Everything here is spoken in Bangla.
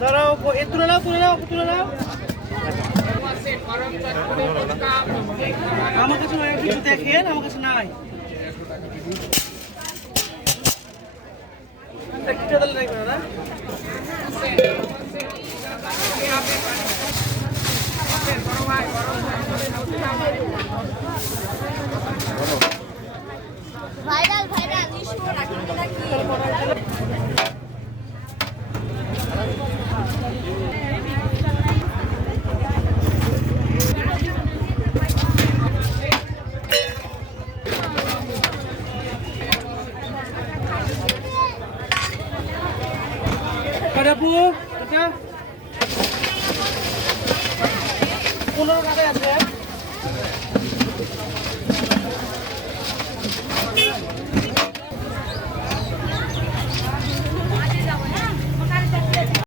দাঁড়াও তুলে নাও তুলে নাও তুলে নাও আমার কাছে কিছু দেখেন আমার কাছে নাই ভাইরাল ভাইরাল আপু এটা 15 টাকায় আছে